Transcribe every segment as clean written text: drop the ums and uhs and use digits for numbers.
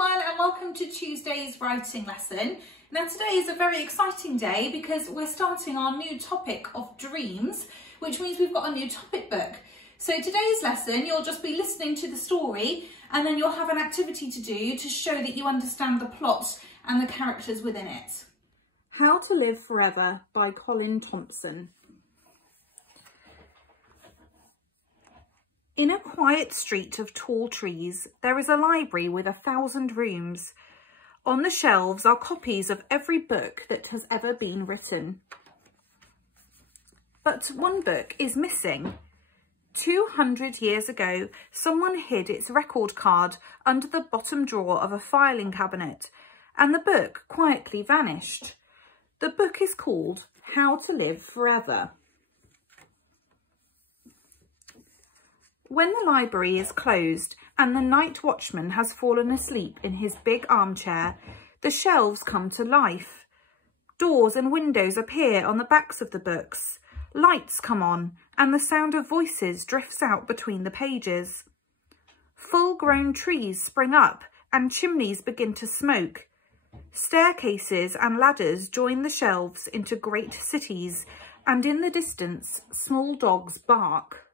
everyone, and welcome to Tuesday's writing lesson. Now today is a very exciting day because we're starting our new topic of dreams, which means we've got a new topic book. So today's lesson, you'll just be listening to the story and then you'll have an activity to do to show that you understand the plot and the characters within it. How to Live Forever by Colin Thompson. In a quiet street of tall trees, there is a library with 1,000 rooms. On the shelves are copies of every book that has ever been written. But one book is missing. 200 years ago, someone hid its record card under the bottom drawer of a filing cabinet, and the book quietly vanished. The book is called How to Live Forever. When the library is closed and the night watchman has fallen asleep in his big armchair, the shelves come to life. Doors and windows appear on the backs of the books. Lights come on and the sound of voices drifts out between the pages. Full-grown trees spring up and chimneys begin to smoke. Staircases and ladders join the shelves into great cities, and in the distance, small dogs bark.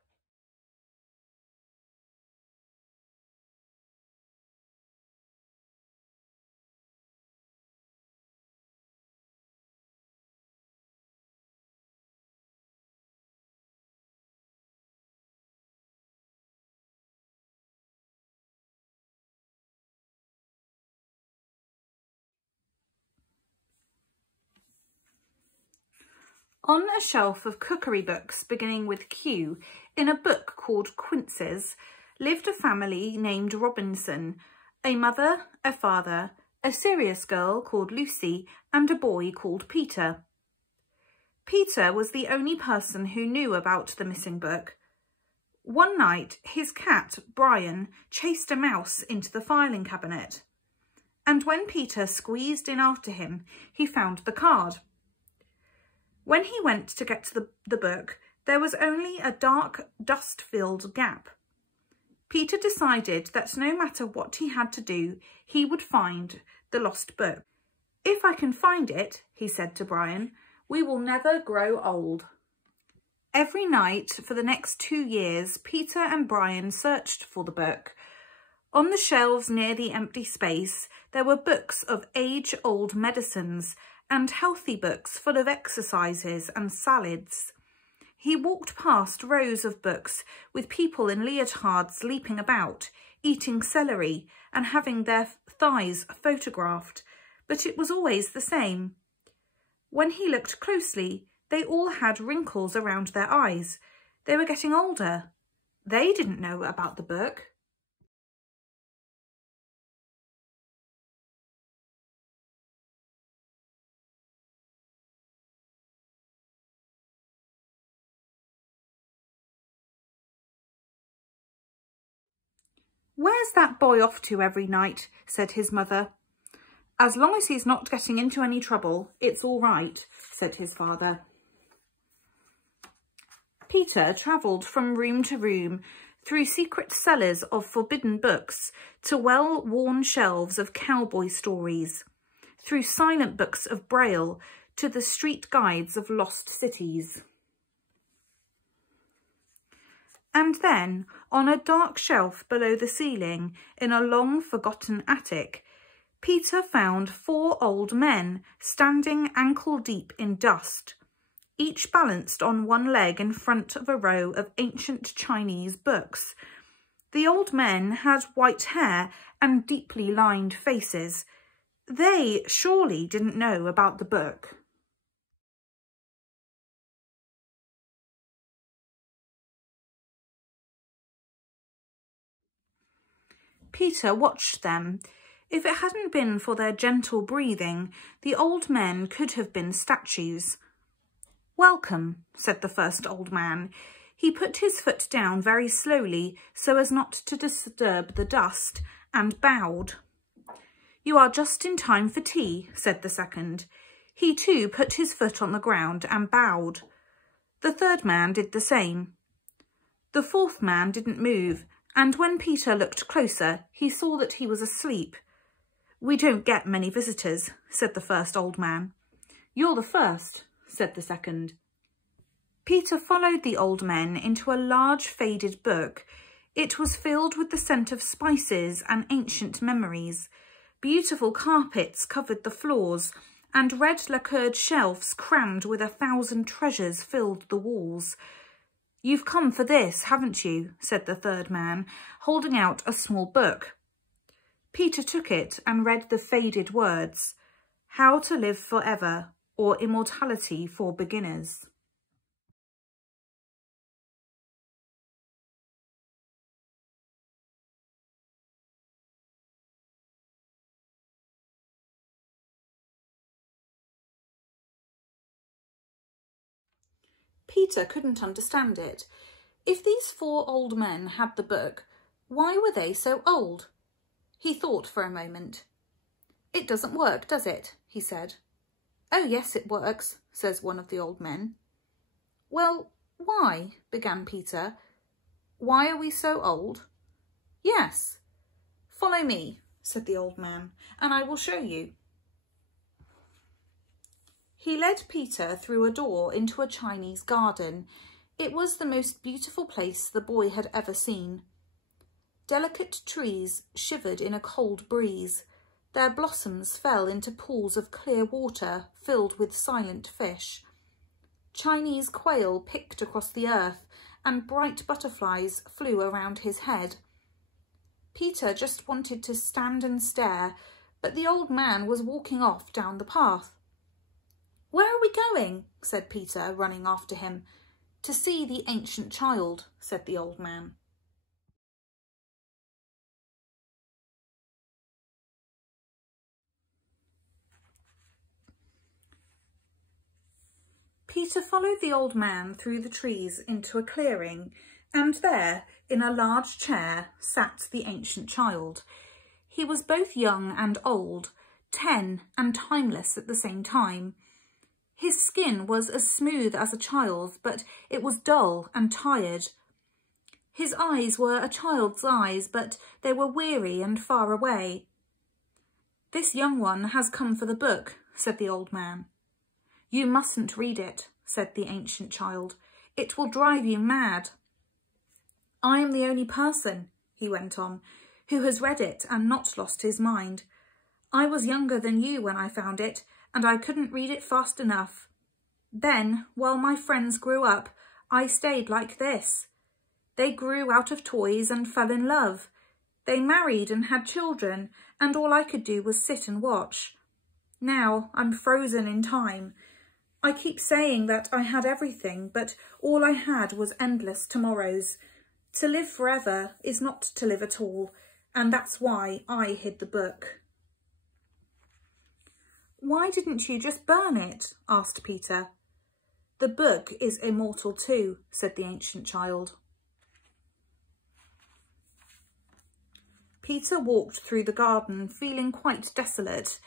On a shelf of cookery books beginning with Q, in a book called Quinces, lived a family named Robinson, a mother, a father, a serious girl called Lucy, and a boy called Peter. Peter was the only person who knew about the missing book. One night, his cat, Brian, chased a mouse into the filing cabinet, and when Peter squeezed in after him, he found the card. When he went to get to the book, there was only a dark, dust-filled gap. Peter decided that no matter what he had to do, he would find the lost book. "If I can find it," he said to Brian, "we will never grow old." Every night for the next 2 years, Peter and Brian searched for the book. On the shelves near the empty space, there were books of age-old medicines and healthy books full of exercises and salads. He walked past rows of books with people in leotards leaping about, eating celery and having their thighs photographed, but it was always the same. When he looked closely, they all had wrinkles around their eyes. They were getting older. They didn't know about the book. "Where's that boy off to every night?" said his mother. "As long as he's not getting into any trouble, it's all right," said his father. Peter travelled from room to room, through secret cellars of forbidden books to well-worn shelves of cowboy stories, through silent books of Braille to the street guides of lost cities. And then, on a dark shelf below the ceiling, in a long-forgotten attic, Peter found 4 old men standing ankle-deep in dust, each balanced on one leg in front of a row of ancient Chinese books. The old men had white hair and deeply lined faces. They surely didn't know about the book. Peter watched them. If it hadn't been for their gentle breathing, the old men could have been statues. "Welcome," said the first old man. He put his foot down very slowly so as not to disturb the dust, and bowed. "You are just in time for tea," said the second. He too put his foot on the ground and bowed. The third man did the same. The fourth man didn't move, and when Peter looked closer, he saw that he was asleep. "We don't get many visitors," said the first old man. "You're the first," said the second. Peter followed the old men into a large faded book. It was filled with the scent of spices and ancient memories. Beautiful carpets covered the floors, and red lacquered shelves crammed with 1,000 treasures filled the walls. "You've come for this, haven't you?" said the third man, holding out a small book. Peter took it and read the faded words, "How to Live Forever, or Immortality for Beginners." Peter couldn't understand it. If these 4 old men had the book, why were they so old? He thought for a moment. "It doesn't work, does it?" he said. "Oh, yes, it works," says one of the old men. "Well, why?" began Peter. "Why are we so old?" "Yes." "Follow me," said the old man, "and I will show you." He led Peter through a door into a Chinese garden. It was the most beautiful place the boy had ever seen. Delicate trees shivered in a cold breeze. Their blossoms fell into pools of clear water filled with silent fish. Chinese quail picked across the earth, and bright butterflies flew around his head. Peter just wanted to stand and stare, but the old man was walking off down the path. "Where are we going?" said Peter, running after him. "To see the ancient child," said the old man. Peter followed the old man through the trees into a clearing, and there, in a large chair, sat the ancient child. He was both young and old, 10 and timeless at the same time. His skin was as smooth as a child's, but it was dull and tired. His eyes were a child's eyes, but they were weary and far away. "This young one has come for the book," said the old man. "You mustn't read it," said the ancient child. "It will drive you mad." "I am the only person," he went on, "who has read it and not lost his mind. I was younger than you when I found it, and I couldn't read it fast enough. Then, while my friends grew up, I stayed like this. They grew out of toys and fell in love. They married and had children, and all I could do was sit and watch. Now I'm frozen in time. I keep saying that I had everything, but all I had was endless tomorrows. To live forever is not to live at all, and that's why I hid the book." "Why didn't you just burn it?" asked Peter. "The book is immortal too," said the ancient child. Peter walked through the garden, feeling quite desolate.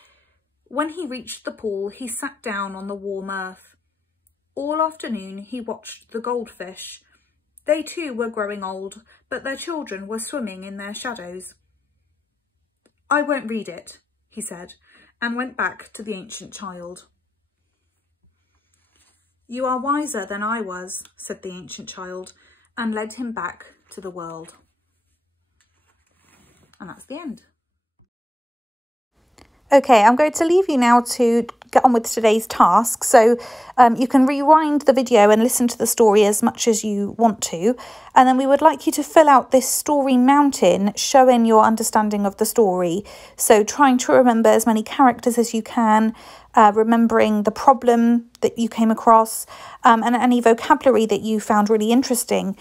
When he reached the pool, he sat down on the warm earth. All afternoon he watched the goldfish. They too were growing old, but their children were swimming in their shadows. "I won't read it," he said, and went back to the ancient child. "You are wiser than I was," said the ancient child, and led him back to the world. And that's the end. Okay, I'm going to leave you now to get on with today's task. So you can rewind the video and listen to the story as much as you want to. And then we would like you to fill out this story mountain showing your understanding of the story. So trying to remember as many characters as you can, remembering the problem that you came across, and any vocabulary that you found really interesting.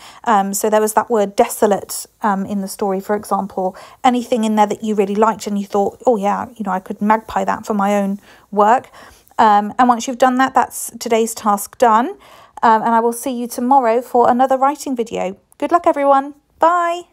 So there was that word desolate in the story, for example. Anything in there that you really liked and you thought, oh yeah, you know, I could magpie that for my own work. And once you've done that, that's today's task done. And I will see you tomorrow for another writing video. Good luck, everyone. Bye.